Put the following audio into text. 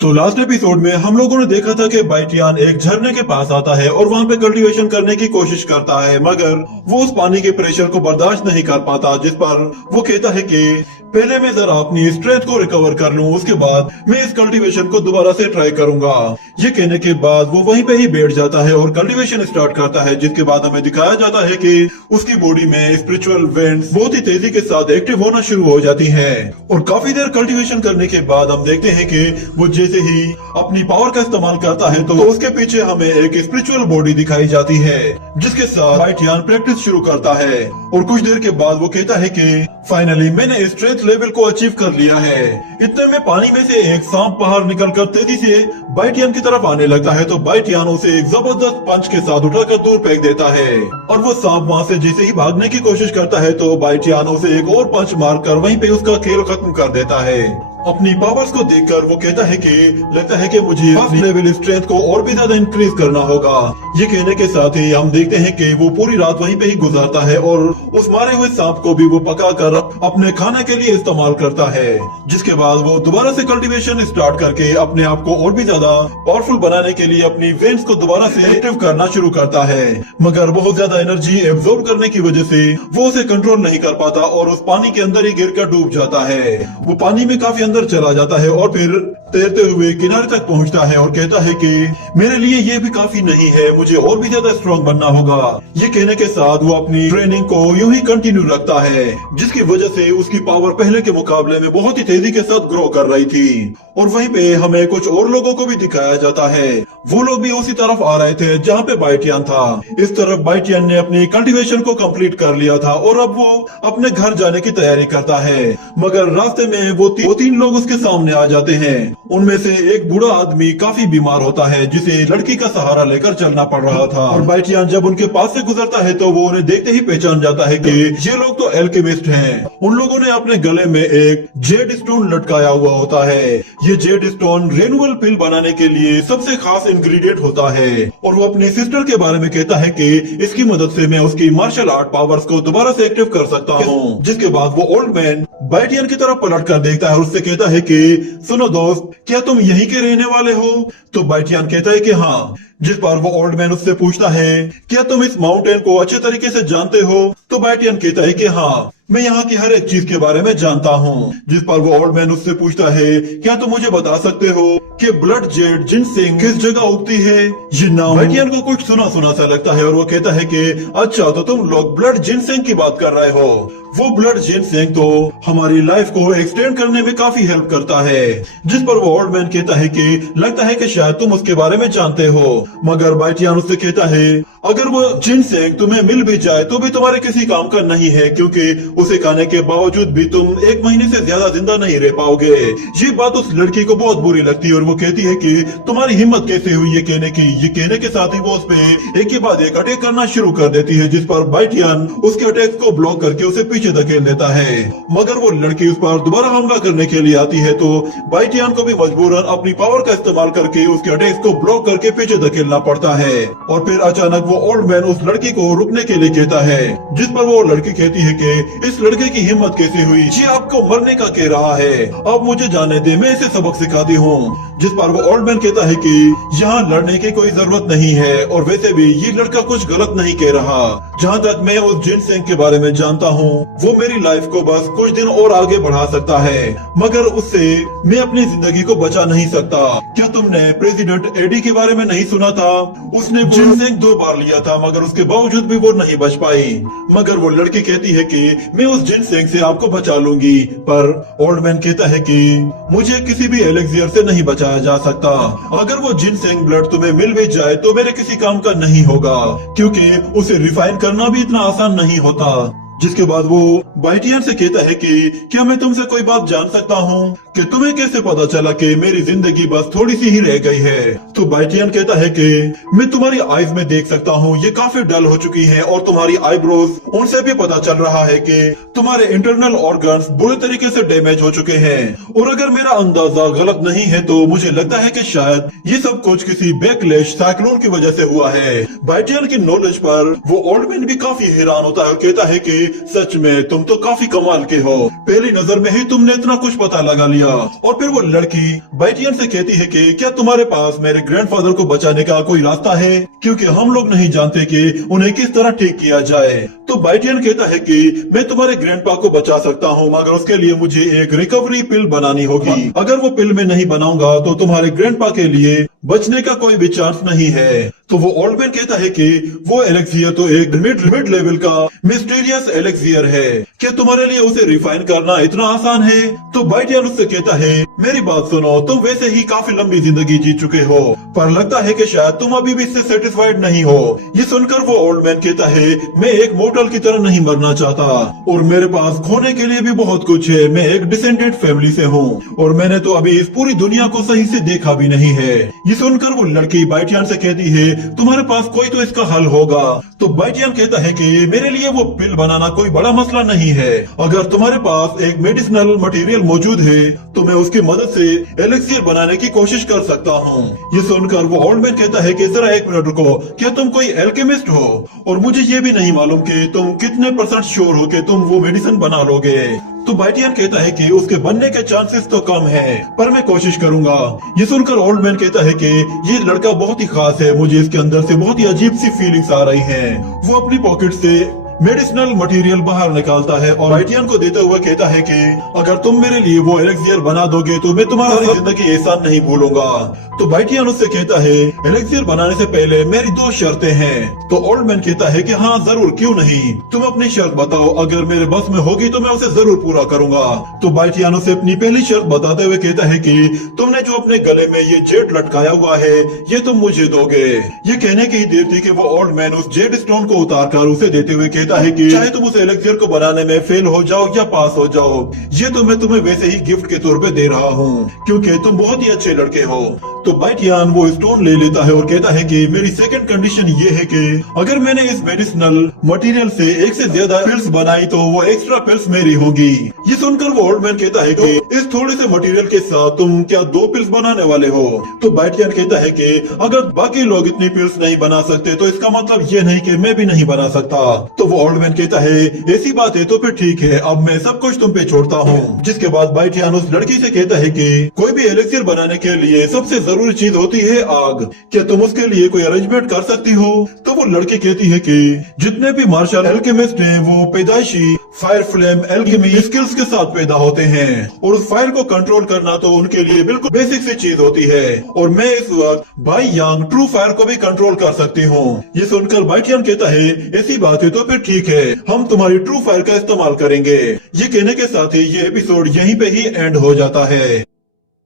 तो last episode में हम लोगों ने देखा था कि बाइटियान एक झरने के पास आता है और वहाँ पे कल्टीवेशन करने की कोशिश करता है, मगर वो उस पानी के प्रेशर को बर्दाश्त नहीं कर पाता, जिस पर वो कहता है कि पहले मैं जरा अपनी स्ट्रेंथ को रिकवर कर लूं, उसके बाद मैं इस कल्टीवेशन को दोबारा से ट्राई करूंगा। ये कहने के बाद वो वहीं पे ही बैठ जाता है और कल्टीवेशन स्टार्ट करता है, जिसके बाद हमें दिखाया जाता है कि उसकी बॉडी में स्पिरिचुअल वेंट्स बहुत ही तेजी के साथ एक्टिव होना शुरू हो जाती है। और काफी देर कल्टीवेशन करने के बाद हम देखते हैं कि वो जैसे ही अपनी पावर का इस्तेमाल करता है तो उसके पीछे हमें एक स्पिरिचुअल बॉडी दिखाई जाती है, जिसके साथ बाइटियान प्रैक्टिस शुरू करता है। और कुछ देर के बाद वो कहता है कि फाइनली मैंने स्ट्रेंथ लेवल को अचीव कर लिया है। इतने में पानी में से एक सांप बाहर निकलकर तेजी से बाइटियान की तरफ आने लगता है, तो बाइटियान उसे एक जबरदस्त पंच के साथ उठाकर दूर फेंक देता है। और वो सांप वहाँ से जैसे ही भागने की कोशिश करता है तो बाइटियान उसे एक और पंच मारकर वहीं पे उसका खेल खत्म कर देता है। अपनी पावर्स को देखकर वो कहता है कि लगता है कि मुझे फर्स्ट लेवल स्ट्रेंथ को और भी ज्यादा इंक्रीज करना होगा। ये कहने के साथ ही हम देखते हैं कि वो पूरी रात वहीं पे ही गुजारता है और उस मारे हुए सांप को भी वो पकाकर अपने खाने के लिए इस्तेमाल करता है। जिसके बाद वो दोबारा से कल्टीवेशन स्टार्ट करके अपने आप को और भी ज्यादा पावरफुल बनाने के लिए अपनी वेन्स को दोबारा से एक्टिव करना शुरू करता है, मगर बहुत ज्यादा एनर्जी एब्जॉर्ब करने की वजह से वो उसे कंट्रोल नहीं कर पाता और उस पानी के अंदर ही गिरकर डूब जाता है। वो पानी में काफी अंदर चला जाता है और फिर तैरते हुए किनारे तक पहुंचता है और कहता है कि मेरे लिए ये भी काफी नहीं है, मुझे और भी ज्यादा स्ट्रॉन्ग बनना होगा। ये कहने के साथ वो अपनी ट्रेनिंग को यूं ही कंटिन्यू रखता है, जिसकी वजह से उसकी पावर पहले के मुकाबले में बहुत ही तेजी के साथ ग्रो कर रही थी। और वहीं पे हमें कुछ और लोगों को भी दिखाया जाता है। वो लोग भी उसी तरफ आ रहे थे जहाँ पे बाइटियान था। इस तरफ बाइटियान ने अपनी कल्टीवेशन को कंप्लीट कर लिया था और अब वो अपने घर जाने की तैयारी करता है, मगर रास्ते में वो तीन लोग उसके सामने आ जाते हैं। उनमें से एक बूढ़ा आदमी काफी बीमार होता है, जिसे लड़की का सहारा लेकर चलना पड़ रहा था। और बाइटियान जब उनके पास से गुजरता है तो वो उन्हें देखते ही पहचान जाता है कि ये लोग तो एल्केमिस्ट हैं। उन लोगों ने अपने गले में एक जेड स्टोन लटकाया हुआ होता है। ये जेड स्टोन रेनुअल पिल बनाने के लिए सबसे खास इंग्रेडिएंट होता है। और वो अपनी सिस्टर के बारे में कहता है कि इसकी मदद से मैं उसकी मार्शल आर्ट पावर्स को दोबारा से एक्टिव कर सकता हूँ। जिसके बाद वो ओल्ड मैन बाइटियन की तरफ पलट कर देखता है और उससे कहता है कि सुनो दोस्त, क्या तुम यहीं के रहने वाले हो? तो बाइटियन कहता है कि हाँ। जिस पर वो ओल्ड मैन उससे पूछता है क्या तुम इस माउंटेन को अच्छे तरीके से जानते हो? तो बाइटियन कहता है कि हाँ, मैं यहाँ की हर एक चीज के बारे में जानता हूँ। जिस पर वो ओल्ड मैन उससे पूछता है क्या तुम मुझे बता सकते हो कि ब्लड जेड जिनसिंग किस जगह उगती है? ये नाम बाइटियन को कुछ सुना सुना सा लगता है और वो कहता है कि अच्छा, तो तुम लोग ब्लड जिनसिंग की बात कर रहे हो। वो ब्लड जिनसिंग तो हमारी लाइफ को एक्सटेंड करने में काफी हेल्प करता है। जिस पर वो ओल्ड मैन कहता है कि लगता है कि शायद तुम उसके बारे में जानते हो, मगर बाइटियन उससे कहता है अगर वो जिनसिंग तुम्हें मिल भी जाए तो भी तुम्हारे किसी काम का नहीं है, क्योंकि उसे खाने के बावजूद भी तुम 1 महीने से ज्यादा जिंदा नहीं रह पाओगे। ये बात उस लड़की को बहुत बुरी लगती है और वो कहती है कि तुम्हारी हिम्मत कैसे हुई ये कहने की। ये कहने के साथ ही वो उस पे एक के बाद एक अटैक करना शुरू कर देती है, जिस पर बाइटियन उसके अटैक को ब्लॉक करके उसे पीछे धकेल देता है। मगर वो लड़की उस पर दोबारा हमला करने के लिए आती है तो बाइटियन को भी मजबूरन अपनी पावर का इस्तेमाल करके उसके अटैक को ब्लॉक करके पीछे धकेलना पड़ता है। और फिर अचानक वो ओल्ड मैन उस लड़की को रुकने के लिए कहता है, जिस पर वो लड़की कहती है कि इस लड़के की हिम्मत कैसे हुई? ये आपको मरने का कह रहा है, अब मुझे जाने दे, मैं इसे सबक सिखाती हूँ। जिस पर वो ओल्ड मैन कहता है कि यहाँ लड़ने की कोई जरूरत नहीं है और वैसे भी ये लड़का कुछ गलत नहीं कह रहा। जहाँ तक मैं उस जिनसिंग के बारे में जानता हूँ वो मेरी लाइफ को बस कुछ दिन और आगे बढ़ा सकता है, मगर उससे मैं अपनी जिंदगी को बचा नहीं सकता। क्या तुमने प्रेसिडेंट एडी के बारे में नहीं सुना था? उसने जिनसिंग 2 बार लिया था मगर उसके बावजूद भी वो नहीं बच पाई। मगर वो लड़की कहती है कि मैं उस जिनसिंग से आपको बचा लूंगी, पर ओल्ड मैन कहता है कि मुझे किसी भी एलेक्सियर से नहीं बचाया जा सकता। अगर वो जिनसिंग ब्लड तुम्हें मिल भी जाए तो मेरे किसी काम का नहीं होगा, क्योंकि उसे रिफाइन करना भी इतना आसान नहीं होता। जिसके बाद वो बाइटियन से कहता है कि क्या मैं तुमसे कोई बात जान सकता हूँ कि तुम्हें कैसे पता चला कि मेरी जिंदगी बस थोड़ी सी ही रह गई है? तो बाइटियन कहता है कि मैं तुम्हारी आईज में देख सकता हूँ, ये काफी डल हो चुकी हैं और तुम्हारी आईब्रोज, उनसे भी पता चल रहा है कि तुम्हारे इंटरनल ऑर्गन्स बुरे तरीके से डैमेज हो चुके हैं। और अगर मेरा अंदाजा गलत नहीं है तो मुझे लगता है कि शायद ये सब कुछ किसी बैकलैश साइक्लोन की वजह से हुआ है। बाइटियन की नॉलेज पर वो ओल्ड मैन भी काफी हैरान होता है और कहता है कि सच में तुम तो काफी कमाल के हो, पहली नजर में ही तुमने इतना कुछ पता लगा लिया। और फिर वो लड़की बाइटियन से कहती है कि क्या तुम्हारे पास मेरे ग्रैंडफादर को बचाने का कोई रास्ता है, क्योंकि हम लोग नहीं जानते कि उन्हें किस तरह ठीक किया जाए। तो बाइटियन कहता है कि मैं तुम्हारे ग्रैंडपा को बचा सकता हूँ, मगर उसके लिए मुझे एक रिकवरी पिल बनानी होगी। अगर वो पिल मैं नहीं बनाऊंगा तो तुम्हारे ग्रैंडपा के लिए बचने का कोई भी चांस नहीं है। तो वो ओल्ड मैन कहता है कि वो एलेक्सियर तो एक मिड लेवल का मिस्टीरियस एलेक्सियर है, क्या तुम्हारे लिए उसे रिफाइन करना इतना आसान है? तो बाइटियन उससे कहता है मेरी बात सुनो, तुम वैसे ही काफी लंबी जिंदगी जी चुके हो, पर लगता है कि शायद तुम अभी भी इससे सेटिस्फाइड नहीं हो। ये सुनकर वो ओल्ड मैन कहता है मैं एक मोर्टल की तरह नहीं मरना चाहता, और मेरे पास खोने के लिए भी बहुत कुछ है। मैं एक डिसेंडेंट फैमिली से हूँ, और मैंने तो अभी इस पूरी दुनिया को सही से देखा भी नहीं है। ये सुनकर वो लड़की बाइटियन से कहती है तुम्हारे पास कोई तो इसका हल होगा। तो बाइटियन कहता है कि मेरे लिए वो पिल बनाना कोई बड़ा मसला नहीं है, अगर तुम्हारे पास एक मेडिसिनल मटेरियल मौजूद है तो मैं उसकी मदद से एलेक्सियर बनाने की कोशिश कर सकता हूँ। ये सुनकर वो ओल्ड मैन कहता है कि जरा एक मिनट रुको, क्या तुम कोई एल्केमिस्ट हो? और मुझे ये भी नहीं मालूम कि तुम कितने % श्योर हो कि तुम वो मेडिसिन बना लोगे। तो बाइटियन कहता है कि उसके बनने के चांसेस तो कम है, पर मैं कोशिश करूंगा। ये सुनकर ओल्ड मैन कहता है कि ये लड़का बहुत ही खास है, मुझे इसके अंदर से बहुत ही अजीब सी फीलिंग्स आ रही हैं। वो अपनी पॉकेट से मेडिसिनल मटेरियल बाहर निकालता है और बाइटियन को देते हुए कहता है कि अगर तुम मेरे लिए वो एलेक्सियर बना दोगे तो मैं तुम्हारी जिंदगी एहसान नहीं भूलूंगा। तो बाइटियन उससे कहता है एलेक्सियर बनाने से पहले मेरी 2 शर्तें हैं। तो ओल्ड मैन कहता है कि हाँ जरूर, क्यों नहीं, तुम अपनी शर्त बताओ, अगर मेरे बस में होगी तो मैं उसे जरूर पूरा करूंगा। तो बाइटियन उसे अपनी पहली शर्त बताते हुए कहता है कि तुमने जो अपने गले में ये जेड लटकाया हुआ है ये तुम मुझे दोगे। ये कहने की ही देर थी कि वो ओल्ड मैन उस जेड स्टोन को उतार कर उसे देते हुए कहता है कि चाहे तुम उस एलेक्सियर को बनाने में फेल हो जाओ या पास हो जाओ, ये तो मैं तुम्हें वैसे ही गिफ्ट के तौर पे दे रहा हूँ, क्योंकि तुम बहुत ही अच्छे लड़के हो। तो बाइटियन वो स्टोन ले लेता है और कहता है कि मेरी सेकंड कंडीशन ये है कि अगर मैंने इस मेडिसिनल मटेरियल से 1 से ज्यादा पिल्स बनाई तो वो एक्स्ट्रा पिल्स मेरी होगी। ये सुनकर वो ओल्ड मैन कहता है कि इस थोड़े से मटेरियल के साथ तुम क्या 2 पिल्स बनाने वाले हो? तो बाइटियन कहता है कि अगर बाकी लोग इतनी पिल्स नहीं बना सकते तो इसका मतलब ये नहीं कि मैं भी नहीं बना सकता। तो वो ओल्ड मैन कहता है ऐसी बात है तो फिर ठीक है, अब मैं सब कुछ तुम पे छोड़ता हूँ। जिसके बाद बाइटियन उस लड़की से कहता है कि कोई भी एलेक्सियर बनाने के लिए सबसे जरूरी चीज होती है आग, क्या तुम उसके लिए कोई अरेंजमेंट कर सकती हो? तो वो लड़की कहती है कि जितने भी मार्शल एल्केमिस्ट हैं वो पैदाइशी फायर फ्लेम एल्केमी स्किल्स के साथ पैदा होते हैं, और उस फायर को कंट्रोल करना तो उनके लिए बिल्कुल बेसिक सी चीज होती है, और मैं इस वक्त बाई यांग ट्रू फायर को भी कंट्रोल कर सकती हूँ। ये सुनकर बाइटियन कहता है ऐसी बात है तो फिर ठीक है, हम तुम्हारी ट्रू फायर का इस्तेमाल करेंगे। ये कहने के साथ ही ये एपिसोड यहीं पे ही एंड हो जाता है।